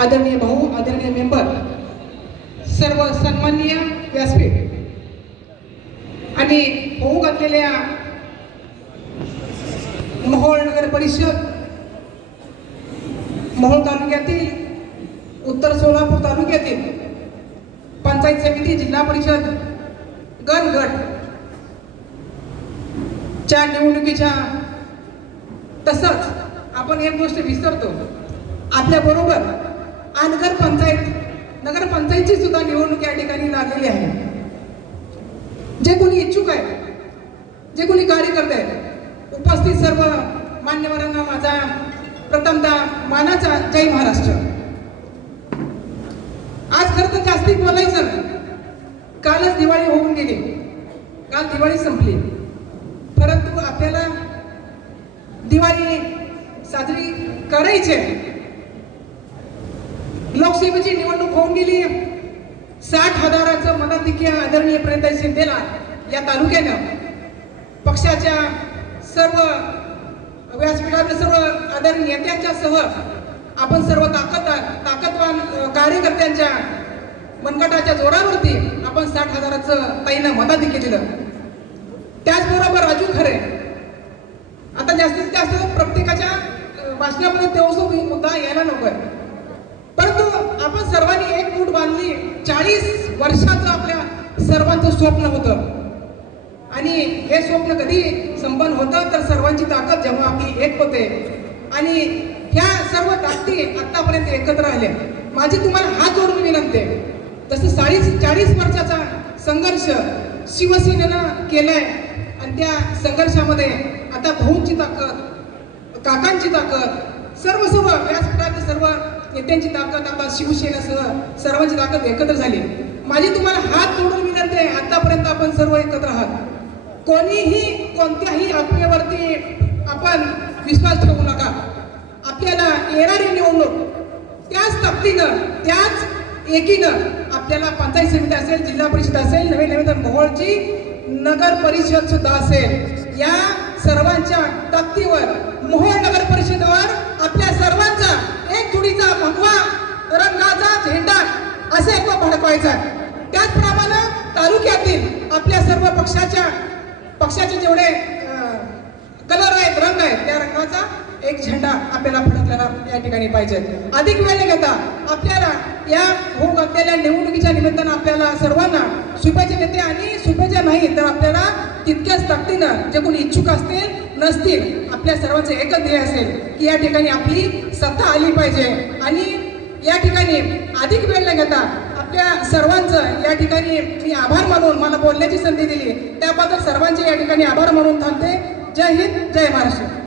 आदरणीय भाऊ आदरणीय मेंबर सर्व सन्माननीय व्यासपीठ. आणि होऊ घातलेल्या मोहोळ नगर परिषद मोहोळ तालुक्यातील उत्तर सोलापूर तालुक्यातील पंचायत समिती जिल्हा परिषद गण गट च्या निवडणुकीच्या तसंच आपण एक गोष्ट विसरतो. आपल्याबरोबर नगरपंचायत अनगर सुद्धा निवडणूक या ठिकाणी लागलेली आहे. जे कोणी इच्छुक आहे जे कोणी कार्यकर्ते आहेत उपस्थित सर्व मान्यवरांना माझा प्रथमदा मानाचा जय महाराष्ट्र. आज खरं तर जास्ती बोलायचं कालच दिवाळी होऊन गेली. काल दिवाळी संपली. परंतु आपल्याला दिवाळी साजरी करायची आहे. लोकसभेची निवडणूक होऊन गेली. साठ हजाराचं मताधिक्य आदरणीय प्रणिताई शिंदेला या तालुक्यानं पक्षाच्या सर्व व्यासपीठातील सर्व आदरणीय नेत्यांच्या सह आपण सर्व ताकद ताकदवान कार्यकर्त्यांच्या मनगटाच्या जोरावरती आपण साठ हजाराचं ताईनं मताधिक्य दिलं. त्याचबरोबर राजू खरे आता जास्तीत जास्त प्रत्येकाच्या भाषणामध्ये तोच मुद्दा यायला नको आहे. सर्वांनी एक फूट बांधली. चाळीस वर्षाचं आपल्या सर्वांचं स्वप्न होतं. आणि हे स्वप्न कधी संपन्न होतं तर सर्वांची ताकद जेव्हा आपली एक होते. आणि ह्या सर्व ताकदी आतापर्यंत एकत्र आल्या. माझी तुम्हाला हात जोडून विनंती आहे. तसं चाळीस चाळीस वर्षाचा संघर्ष शिवसेनेनं केलाय आणि त्या संघर्षामध्ये आता भाऊंची ताकद काकांची ताकद सर्व सर्व व्यासपीठातील सर्व नेत्यांची ताकद आता शिवसेनेसह सर्वांची ताकद एकत्र झाली. माझी तुम्हाला हात जोडून विनंती आहे आतापर्यंत आपण सर्व एकत्र आहात. कोणीही कोणत्याही अफवेवरती आपण विश्वास ठेवू नका. आपल्याला येणारी निवडणूक त्याच ताकदीनं त्याच एकीनं आपल्याला पंचायत समिती असेल जिल्हा परिषद असेल नवीन नवीन तर मोहोळची नगर परिषद सुद्धा असेल. या सर्वांच्या ताकदीवर मोहोळ नगर परिषदेवर आपल्या सर्वांचा एक तुडीचा भगवा रंगाचा झेंडा असे एक भडकवायचा त्याचप्रमाणे तालुक्यातील आपल्या सर्व पक्षाच्या पक्षाचे जेवढे कलर आहेत रंग आहेत त्या रंगाचा एक झेंडा आपल्याला फडकलेला या ठिकाणी पाहिजे. अधिक वेळ न घेता आपल्याला या होऊ घातलेल्या निवडणुकीच्या निमित्तानं आपल्याला सर्वांना शुभेच्छा देते आणि शुभेच्छा नाही तर आपल्याला तितक्याच ताकदीनं जे कोणी इच्छुक असतील नसतील आपल्या सर्वांचं एकच ध्येय असेल की या ठिकाणी आपली सत्ता आली पाहिजे. आणि या ठिकाणी अधिक वेळ न घेता आपल्या सर्वांचं या ठिकाणी मी आभार मानून मला बोलण्याची संधी दिली. त्याबद्दल सर्वांचे या ठिकाणी आभार मानून थांबते. जय हिंद जय महाराष्ट्र.